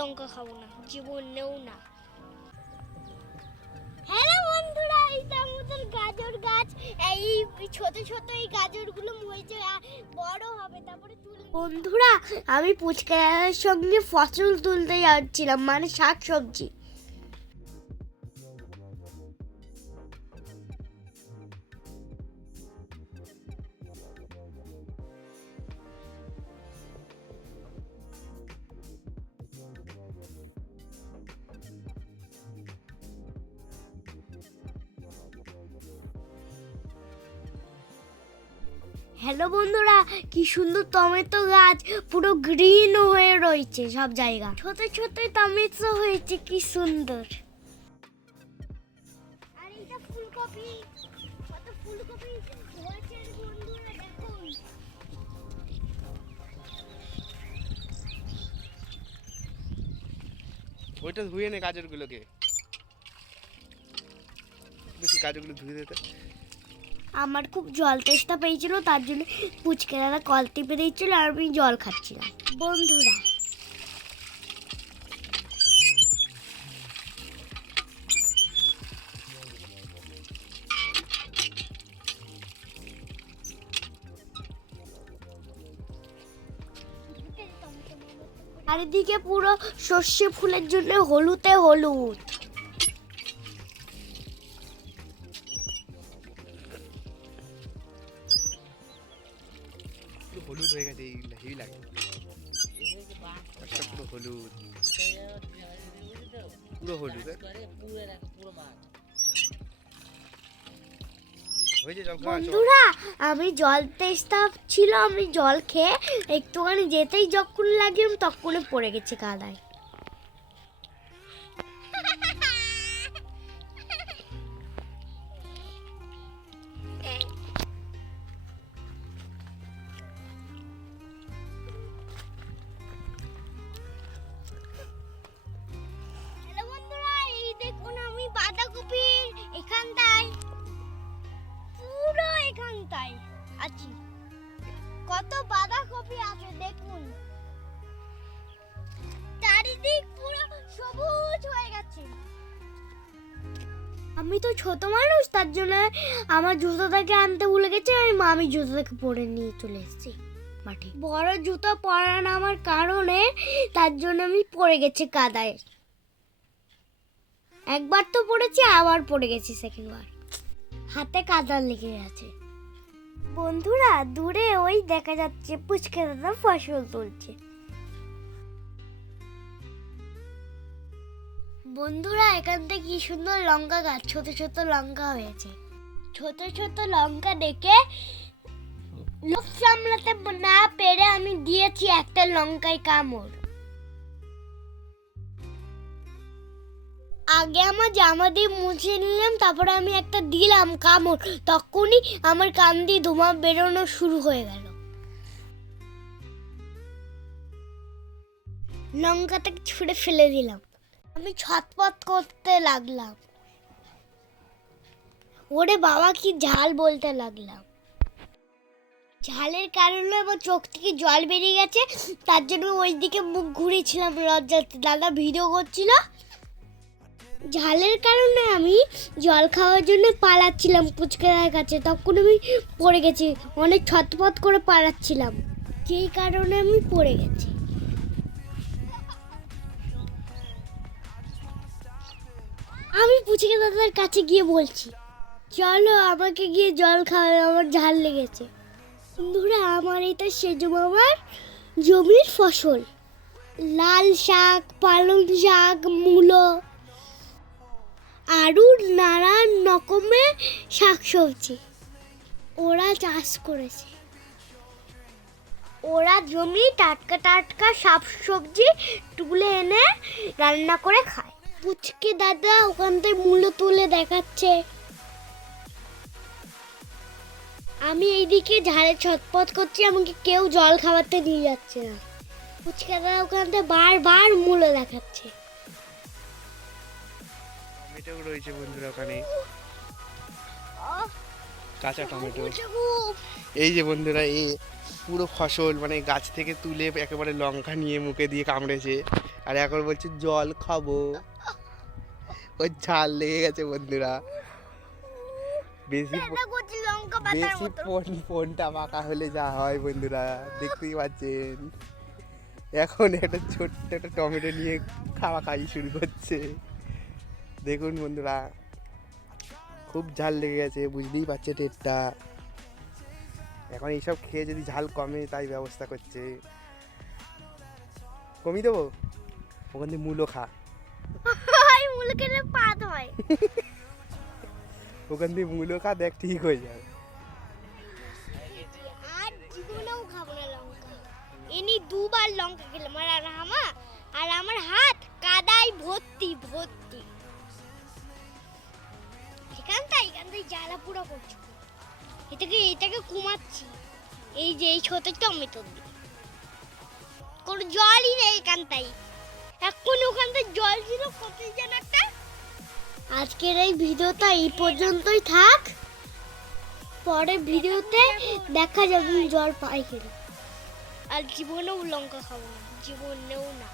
লঙ্কা খাব না জীবনেও না। হ্যালো বন্ধুরা তো আমাদের গাজর গাছ। এই ছোট ছোট এই গাজরগুলো মরেছে বড় হবে, তারপরে তুলে বন্ধুরা, আমি পুচকার সঙ্গে ফসল তুলতে যাচ্ছিলাম মানে শাক সবজি হ্যালো বন্ধুরা, কি সুন্দর টমেটো গাছ, পুরো গ্রিন হয়ে রয়েছে সব জায়গা। ছোট ছোট টমেটো হয়েছে, কি সুন্দর। আর এইটা ফুলকপি, কত ফুলকপি হয়েছে বন্ধুরা দেখুন ওইটা ধুয়ে নে গাজরগুলোকে। বেশি গাজরগুলো ধুয়ে দিতে আমার খুব জল তেষ্টা পেয়েছিল, তার জন্য পুচকে দাদা কল টিপে দিয়েছিল আর আমি জল খাচ্ছিলাম। বন্ধুরা চারিদিকে পুরো সর্ষে ফুলের জন্য হলুদে হলুদ। হয়ে গেছে হেভি লাগে। হলুদ। পুরো হলুদ হ্যাঁ? বন্ধুরা, আমি জল তেষ্টা ছিল, আমি জল খেয়ে একটুখানি যেতেই যখন লাগলাম, তখনই পড়ে গেছে কাদায় এখানটায় আছি। কত বাঁধাকপি আছে দেখুন। চারিদিক পুরো সবুজ হয়ে গেছে। আমি তো ছোট মানুষ তার জন্য আমার জুতোটাকে আনতে ভুলে গেছে আমি মামি জুতোটাকে পরে নিয়ে চলে এসেছি মাঠে। বড় জুতো পরা না আমার কারণে তার জন্য আমি পড়ে গেছি কাদায়। একবার তো পড়েছি আবার পড়ে গেছি সেকেন্ডবার হাতে কাদা লেগে আছে। বন্ধুরা, দূরে ওই দেখা যাচ্ছে পুচকে দাদা ফসল তুলছে। বন্ধুরা, এখান থেকে কি সুন্দর লঙ্কা গাছ, ছোট ছোট লঙ্কা হয়েছে। ছোট ছোট লঙ্কা দেখে লোক সামলাতে না পেরে আমি দিয়েছি একটা লঙ্কায় কামড়। আগে আমার জামা দিয়ে মুছে নিলাম, তারপরে আমি একটা দিলাম কামড়। তখনই আমার কান দিয়ে ধোঁয়া বেরোনো শুরু হয়ে গেল। লঙ্কাটাকে ছুঁড়ে ফেলে দিলাম। আমি ছটপট করতে লাগলাম। ওরে বাবা, কি ঝাল বলতে লাগলাম। ঝালের কারণে আমার চোখ থেকে জল বেরিয়ে গেছে, তার জন্য ওই দিকে মুখ ঘুরেছিলাম লজ্জাতে। দাদা ভিডিও করছিল। ঝালের কারণে আমি জল খাওয়ার জন্য পালাচ্ছিলাম পুচকের কাছে। তখন আমি পড়ে গেছি, অনেক ছটপট করে পালাচ্ছিলাম। যেই কারণে আমি পড়ে গেছি। আমি পুচকে দাদার কাছে গিয়ে বলছি, চলো আমাকে গিয়ে জল খাওয়াবে আমার ঝাল লেগেছে। বন্ধুরা, আমার এটা সেজু মামার জমির ফসল। লাল শাক, পালং শাক, মূলো আরও নানান রকমের শাকসবজি। ওরা চাষ করেছে। ওরা জমি টাটকা টাটকা সবজি তুলে এনে রান্না করে খায়। পুচকে দাদা ওখান থেকে মূল্য তুলে দেখাচ্ছে। আমি এইদিকে ঝাড়ে ছটপট করছি, আমাকে কেউ জল খাওয়াতে নিয়ে যাচ্ছে না। পুচকে দাদা ওখান থেকে বারবার মূল্য দেখাচ্ছে। টমেটো রয়েছে বন্ধুরা ওখানে। কাঁচা টমেটো। এই যে বন্ধুরা এই পুরো ফসল মানে গাছ থেকে তুলে একেবারে লঙ্কা নিয়ে মুখে দিয়ে কামড়েছে। আর এখন বলছে জল খাব। ওই ঝাল লেগে গেছে বন্ধুরা। বেশি বেশি ফোন ফোনটা বাঁকা হলে যা হয় বন্ধুরা দেখতেই পাচ্ছেন। এখন একটা ছোট্ট একটা টমেটো নিয়ে খাওয়া খাই শুরু করছে। দেখুন বন্ধুরা খুব ঝাল লেগে গেছে বুঝতেই পারছে টেটটা এখন এইসব খেয়ে যদি ঝাল কমে তাই ব্যবস্থা করছে। কমিয়ে দেবো? ওখান থেকে মূলো খা। মুলে খেলে পাত হয়। ওখান থেকে মূলো খা দেখ ঠিক হয়ে যাবে। আর জীবনেও খাব না লঙ্কা। এনি দুবার লঙ্কা খেলাম আর আর আমা আর আমার হাত কাদায় ভর্তি ভর্তি। এখানটায় জ্বালা পুরো করছি। এটাকে এটাকে কমাচ্ছি এই যে, এই ছোট টমেটো দিয়ে। কোনো জলই নেই এখানটায়। এখন ওখানটায় জল ছিল, কত যেন একটা। আজকের এই ভিডিওটা এই পর্যন্তই থাক। পরে ভিডিওতে দেখা যাবে জল পাই কিনা। আর জীবনেও লঙ্কা খাব না, জীবনেও না।